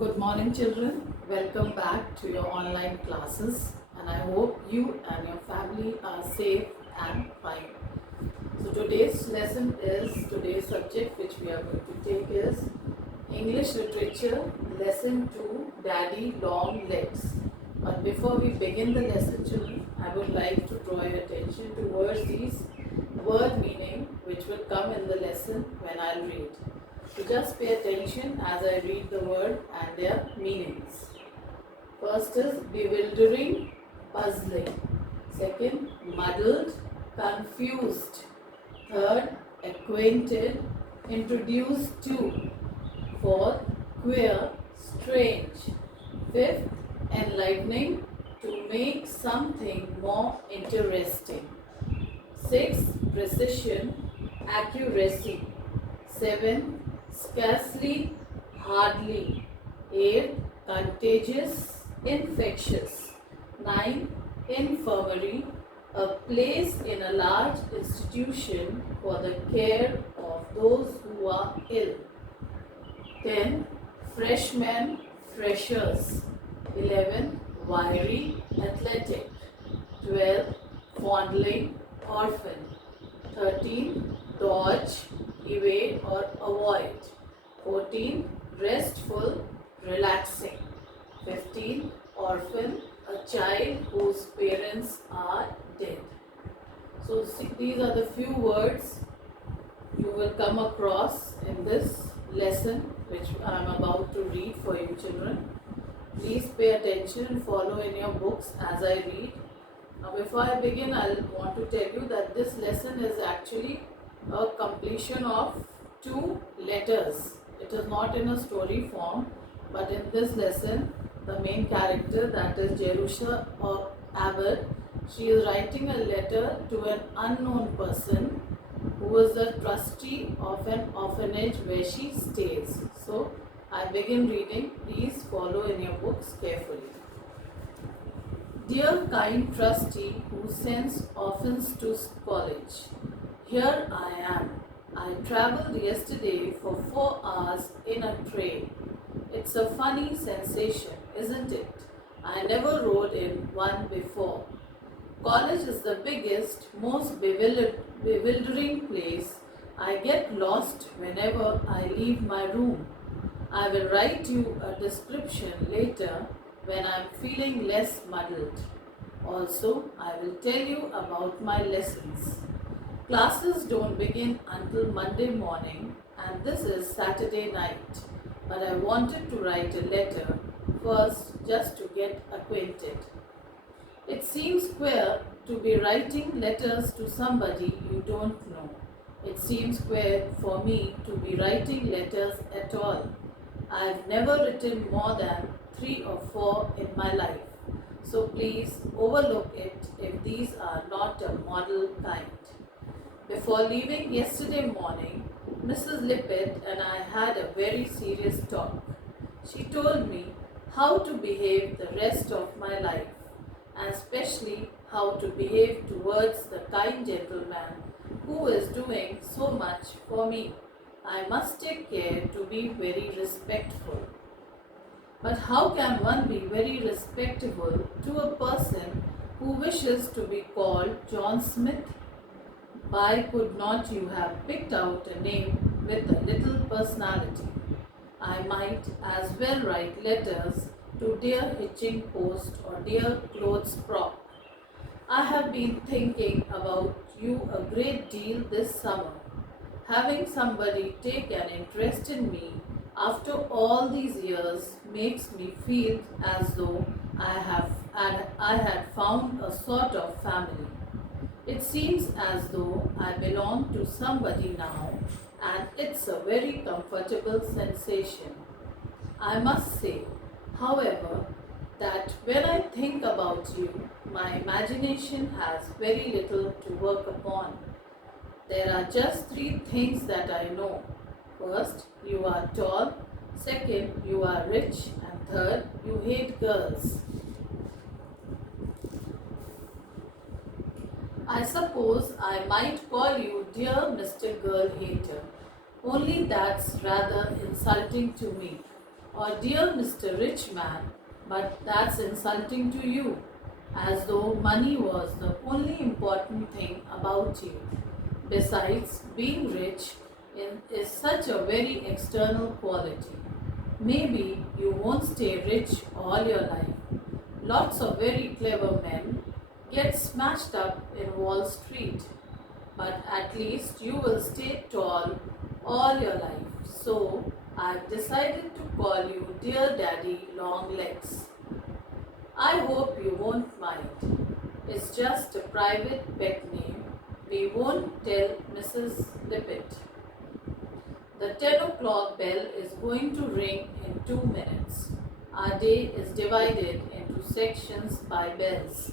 Good morning, children. Welcome back to your online classes, and I hope you and your family are safe and fine. So, today's subject, which we are going to take, is English Literature, Lesson 2, Daddy Long Legs. But before we begin the lesson, children, I would like to draw your attention towards these word meaning, which will come in the lesson when I read. So just pay attention as I read the word and their meanings. First is bewildering, puzzling. Second, muddled, confused. Third, acquainted, introduced to. Fourth, queer, strange. Fifth, enlightening, to make something more interesting. Sixth, precision, accuracy. 7. Scarcely, hardly. 8. Contagious, infectious. 9. Infirmary, a place in a large institution for the care of those who are ill. 10. Freshmen, freshers. 11. Wiry, athletic. 12. Fondling, orphan. 13. Dodge, evade or avoid. 14. Restful, relaxing. 15. Orphan, a child whose parents are dead. So these are the few words you will come across in this lesson which I am about to read for you, children. Please pay attention and follow in your books as I read. Now before I begin, I want to tell you that this lesson is actually a completion of 2 letters. It is not in a story form, but in this lesson, the main character, that is Jerusha or Abbott, she is writing a letter to an unknown person who is the trustee of an orphanage where she stays. So, I begin reading. Please follow in your books carefully. Dear kind trustee who sends orphans to college, here I am. I travelled yesterday for 4 hours in a train. It's a funny sensation, isn't it? I never rode in one before. College is the biggest, most bewildering place. I get lost whenever I leave my room. I will write you a description later when I am feeling less muddled. Also, I will tell you about my lessons. Classes don't begin until Monday morning, and this is Saturday night. But I wanted to write a letter first just to get acquainted. It seems queer to be writing letters to somebody you don't know. It seems queer for me to be writing letters at all. I've never written more than 3 or 4 in my life. So please overlook it if these are not a model kind. Before leaving yesterday morning, Mrs. Lippett and I had a very serious talk. She told me how to behave the rest of my life, and especially how to behave towards the kind gentleman who is doing so much for me. I must take care to be very respectful. But how can one be very respectable to a person who wishes to be called John Smith? Why could not you have picked out a name with a little personality? I might as well write letters to Dear Hitching Post or Dear Clothes Prop. I have been thinking about you a great deal this summer. Having somebody take an interest in me after all these years makes me feel as though I had found a sort of family. It seems as though I belong to somebody now, and it's a very comfortable sensation. I must say, however, that when I think about you, my imagination has very little to work upon. There are just 3 things that I know. First, you are tall. Second, you are rich. And third, you hate girls. I suppose I might call you dear Mr. Girl Hater, only that's rather insulting to me. or dear Mr. Rich Man, but that's insulting to you, as though money was the only important thing about you. Besides, being rich is such a very external quality. Maybe you won't stay rich all your life. Lots of very clever men get smashed up in Wall Street, but at least you will stay tall all your life. So I've decided to call you Dear Daddy Longlegs. I hope you won't mind. It's just a private pet name. We won't tell Mrs. Lippett. The 10 o'clock bell is going to ring in 2 minutes. Our day is divided into sections by bells.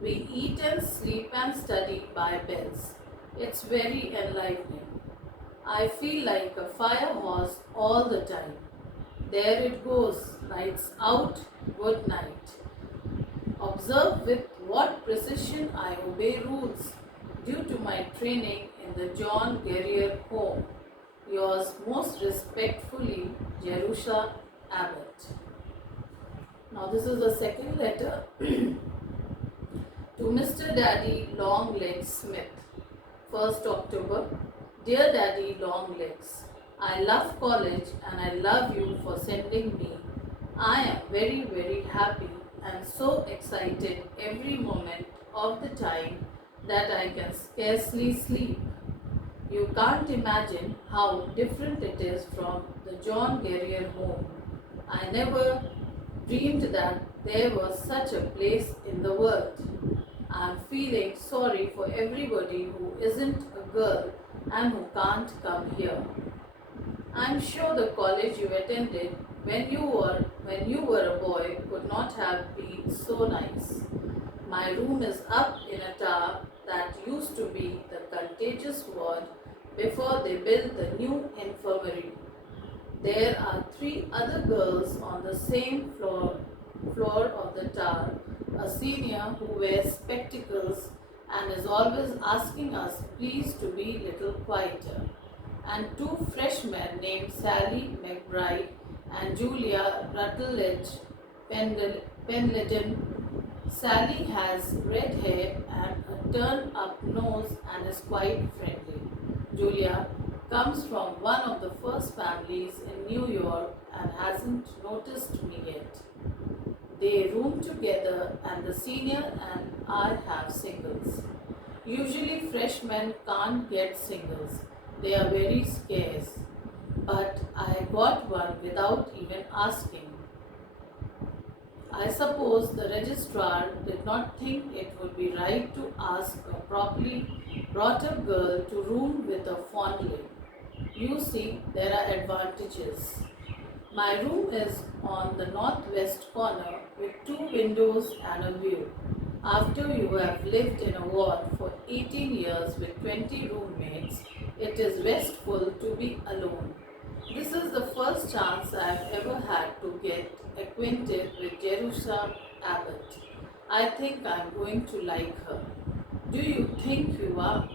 We eat and sleep and study by bells. It's very enlivening. I feel like a fire horse all the time. There it goes, lights out, good night. Observe with what precision I obey rules due to my training in the John Guerrier Home. Yours most respectfully, Jerusha Abbott. Now, this is the second letter to Mr. Daddy Longlegs Smith. 1st October. Dear Daddy Longlegs, I love college and I love you for sending me. I am very, very happy and so excited every moment of the time that I can scarcely sleep. You can't imagine how different it is from the John Guerrier Home. I never dreamed that there was such a place in the world. I'm feeling sorry for everybody who isn't a girl and who can't come here. I'm sure the college you attended when you were a boy could not have been so nice. My room is up in a tower that used to be the contagious ward before they built the new infirmary. There are 3 other girls on the same floor of the tower, a senior who wears spectacles and is always asking us please to be little quieter, and 2 freshmen named Sally McBride and Julia Rutledge Penledon. Sally has red hair and a turned up nose and is quite friendly. Julia comes from one of the first families in New York and hasn't noticed me yet. They room together and the senior and I have singles. Usually freshmen can't get singles. They are very scarce. But I got one without even asking. I suppose the registrar did not think it would be right to ask a properly brought up girl to room with a fondling. You see, there are advantages. My room is on the northwest corner with 2 windows and a view. After you have lived in a ward for 18 years with 20 roommates, it is restful to be alone. This is the first chance I have ever had to get acquainted with Jerusha Abbott. I think I am going to like her. Do you think you are?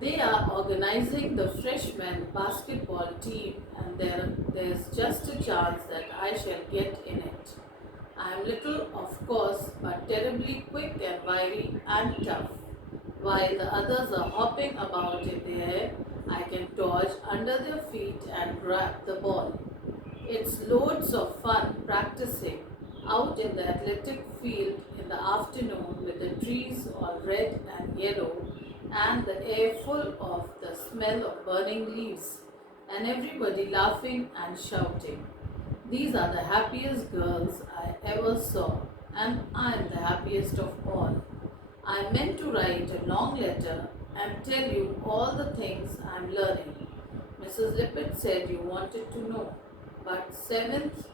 They are organizing the freshman basketball team and there's just a chance that I shall get in it. I am little, of course, but terribly quick and wiry and tough. While the others are hopping about in the air, I can dodge under their feet and grab the ball. It's loads of fun practicing out in the athletic field in the afternoon with the trees all red and yellow and the air full of the smell of burning leaves and everybody laughing and shouting. These are the happiest girls I ever saw, and I am the happiest of all. I meant to write a long letter and tell you all the things I am learning. Mrs. Lippett said you wanted to know, but 7th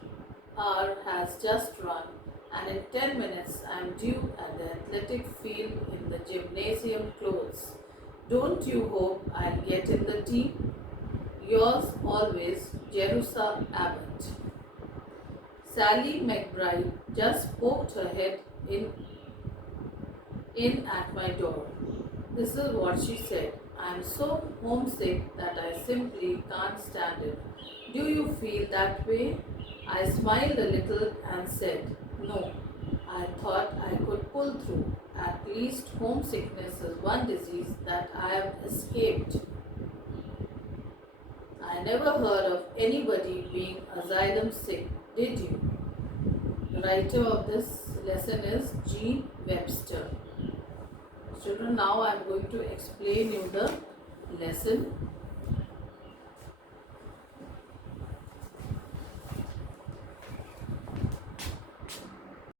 hour has just run, and in 10 minutes I am due at the athletic field in the gymnasium clothes. Don't you hope I'll get in the team? Yours always, Jerusha Abbott. Sally McBride just poked her head in at my door. This is what she said. I am so homesick that I simply can't stand it. Do you feel that way? I smiled a little and said, No, I thought I could pull through. At least homesickness is one disease that I have escaped. I never heard of anybody being asylum sick, did you? The writer of this lesson is Jean Webster. Children, now I am going to explain you the lesson.